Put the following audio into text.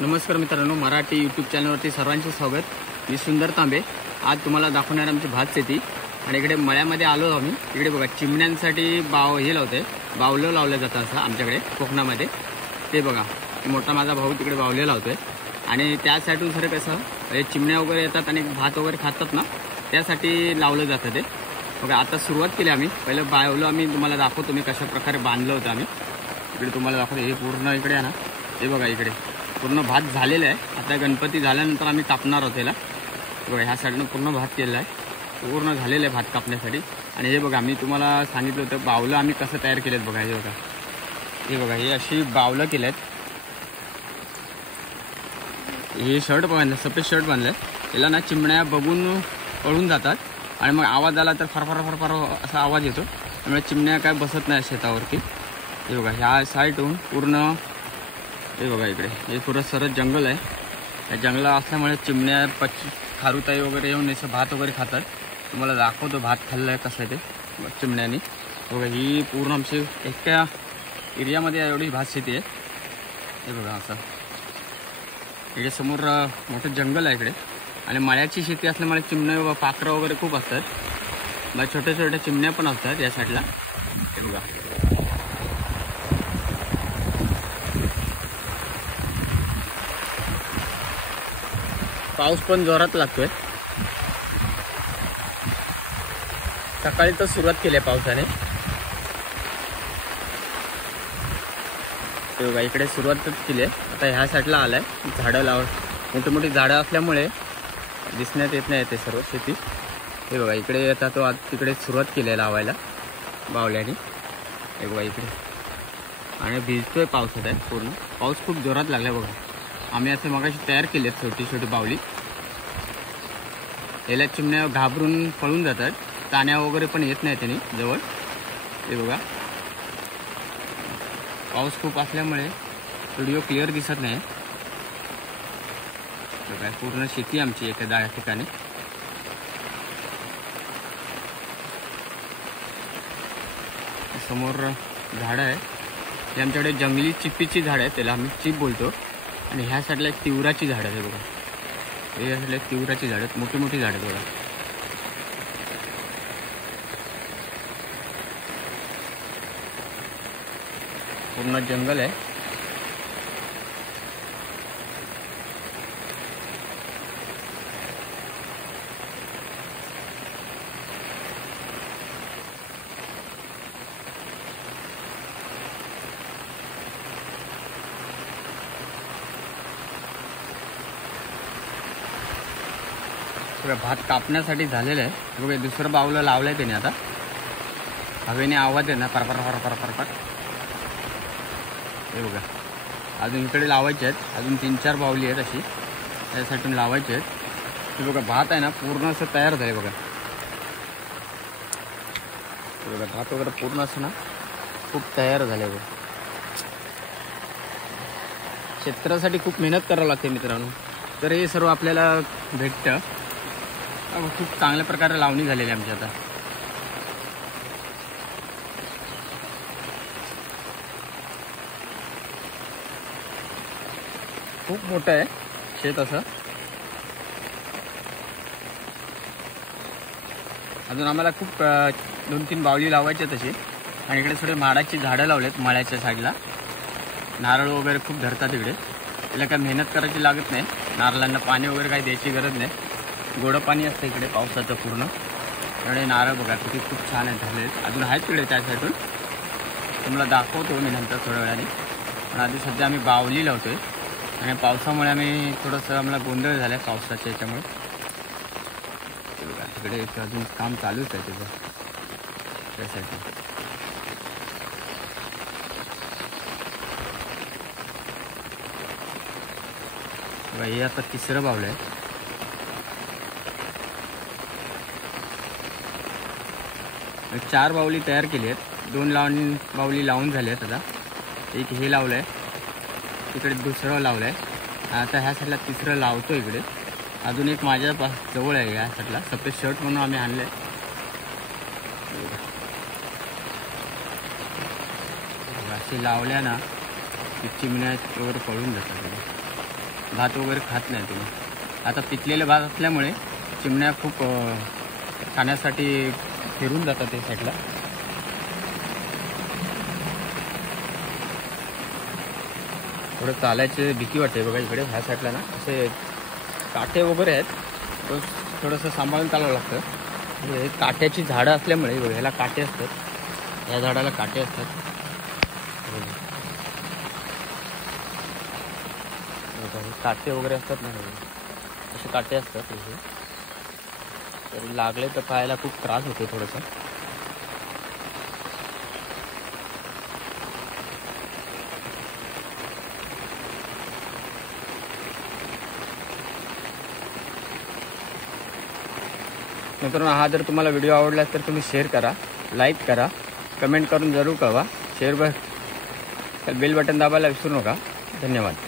नमस्कार मित्रांनो, मराठी यूट्यूब चॅनलवरती सर्वांचे स्वागत। मी सुंदर तांबे आज तुम्हाला दाखवणार आमची भात शेती। आणि इकडे मळ्यामध्ये आलो आम्ही। इकडे बघा चिमण्यांसाठी हे लावते, बावलं लावलं जातं असं आमच्याकडे कोकणामध्ये। ते बघा मोठा माझा भाऊ तिकडे बावले लावतोय आणि त्या साईडून सर कसं हे चिमण्या वगैरे येतात आणि भात वगैरे खातात ना, त्यासाठी लावलं जातं ते। बघा आता सुरुवात केली आम्ही। पहिलं बावलं आम्ही तुम्हाला दाखवतो मी कशा प्रकारे बांधलं होतं आम्ही। इकडे तुम्हाला दाखवतो हे पूर्ण इकडे आहे ना, हे बघा इकडे पूर्ण भात झालेला आहे। आता गणपती झाल्यानंतर आम्ही कापणार आहोत त्याला। बघा ह्या साईडनं पूर्ण भात केलेला आहे, पूर्ण झालेलं आहे भात कापण्यासाठी। आणि हे बघा मी तुम्हाला सांगितलं होतं बावलं आम्ही कसं तयार केलेत बघा। हे बघा हे अशी बावलं केलेत। हे शर्ट बांधलं, सफेद शर्ट बांधलं। त्याला ना चिमण्या बघून पळून जातात आणि मग आवाज आला तर फरफर फरफर असा आवाज येतो, त्यामुळे चिमण्या काय बसत नाही शेतावरती। हे बघा ह्या साईडहून पूर्ण हे बघा इकडे हे पुरं सरळ जंगल आहे। या जंगला असल्यामुळे चिमण्या खारुताई वगैरे येऊन असं भात वगैरे खातात। तुम्हाला दाखवतो भात खाल्लं आहे कसं आहे ते चिमण्यानी। बघा ही पूर्ण आमची एका एरियामध्ये एवढी भात शेती आहे। हे बघा असं इकडे समोर मोठं जंगल आहे इकडे आणि मळ्याची शेती असल्यामुळे चिमण्या व पाखरं वगैरे खूप असतात। मग छोट्या छोट्या चिमण्या पण असतात या साईडला। हे बघा पाऊस पण जोरात लागतोय। सकाळी तर सुरुवात केली आहे पावसाने। बघा इकडे सुरुवातच केली आहे। आता ह्या साईडला आलाय, झाडं मोठी मोठी झाडं असल्यामुळे दिसण्यात येत नाही ते सर्व शेती। हे बघा इकडे आता तो आज तिकडे सुरुवात केली आहे लावायला बावल्याने। हे बघा इकडे आणि भिजतोय पावसात आहे पूर्ण। पाऊस खूप जोरात लागलाय बघा। आम्ही असं मगाशी तयार केली आहेत छोटी छोटी बावली। याला चिमण्या घाबरून पळून जातात, ताण्या वगैरे पण येत नाही त्यांनी जवळ। हे बघा पाऊस खूप असल्यामुळे व्हिडिओ क्लिअर दिसत नाही। बघा पूर्ण शेती आमची एका ठिकाणी। समोर झाडं आहे, हे आमच्याकडे जंगली चिप्पीची झाड आहे, त्याला आम्ही चिप बोलतो। आणि ह्या साईडला एक तिवराची झाड आहे बघा। हे साईडला एक तिवराची झाड आहेत, मोठी मोठी झाड आहेत बघा। पूर्ण जंगल आहे। भात कापण्यासाठी झालेलं आहे। बघा दुसरं बावलं लावलंय त्याने। आता हवेने आवाज आहे ना फरफर फरफर फरफर। हे बघा अजून इकडे लावायचे आहेत, अजून 3-4 बावली आहेत अशी त्यासाठी लावायचे आहेत। हे बघा भात आहे ना पूर्ण असं तयार झाले बघा। हे बघा भात वगैरे पूर्ण असं ना खूप तयार झाले बघा। शेतकऱ्यासाठी खूप मेहनत करावं लागते मित्रांनो, तर हे सर्व आपल्याला भेटतं। खूप चांगल्या प्रकारे लावणी झालेली आमची आता। खूप मोठं आहे शेत असं। अजून आम्हाला खूप 2-3 बावली लावायची तशी। आणि इकडे थोडे माडाची झाडं लावलेत मळ्याच्या साईडला। नारळ वगैरे खूप धरतात इकडे, त्याला काय मेहनत करायची लागत नाही। नारळांना पाणी वगैरे काही द्यायची गरज नाही, गोडं पाणी असतं इकडे पावसाचं पूर्ण। त्यामुळे नारळ बघा किती खूप छान आहे झाले। अजून आहेत तिकडे त्या साईडून, तुम्हाला दाखवतो मी नंतर थोड्या वेळाने। पण आधी सध्या आम्ही बावली लावतोय आणि पावसामुळे आम्ही थोडंसं आम्हाला गोंधळ झाला आहे पावसाच्या याच्यामुळे। बघा तिकडे अजून काम चालूच आहे त्याचं त्यासाठी। बघा हे आता तिसरं बावलं आहे। एक 4 बावली तयार केली आहेत, 2 बावली लावून झाली आहेत। आता एक हे लावलं आहे, तिकडे दुसरं लावलं आहे। आता ह्या साईडला तिसरं लावतो इकडे। अजून एक माझ्या जवळ आहे ह्या साईडला, सफेद शर्ट म्हणून आम्ही आणलं आहे। असे लावल्या ना की चिमण्या वगैरे पळून जातात। भात वगैरे खात नाही तुम्ही. आता पिकलेले भात असल्यामुळे चिमण्या खूप खाण्यासाठी फिरून जातात त्या साईडला. थोडं चालायची भीती वाटते बघा. इकडे ह्या साईडला ना असे काटे वगैरे आहेत, तो थोडंसं सांभाळून चालावं लागतं. हे काट्याची झाडं असल्यामुळे बघा ह्याला काटे असतात, या झाडाला काटे असतात. काटे वगैरे असतात ना, असे काटे असतात इथे. तर लागले तर पायाला खूप त्रास होतो थोडंसं. मित्रांनो, हा जर तुम्हाला व्हिडिओ आवडला तर तुम्ही शेअर करा, लाईक करा, कमेंट करून जरूर कळवा. शेअर बेल बटन दाबायला विसरू नका. धन्यवाद.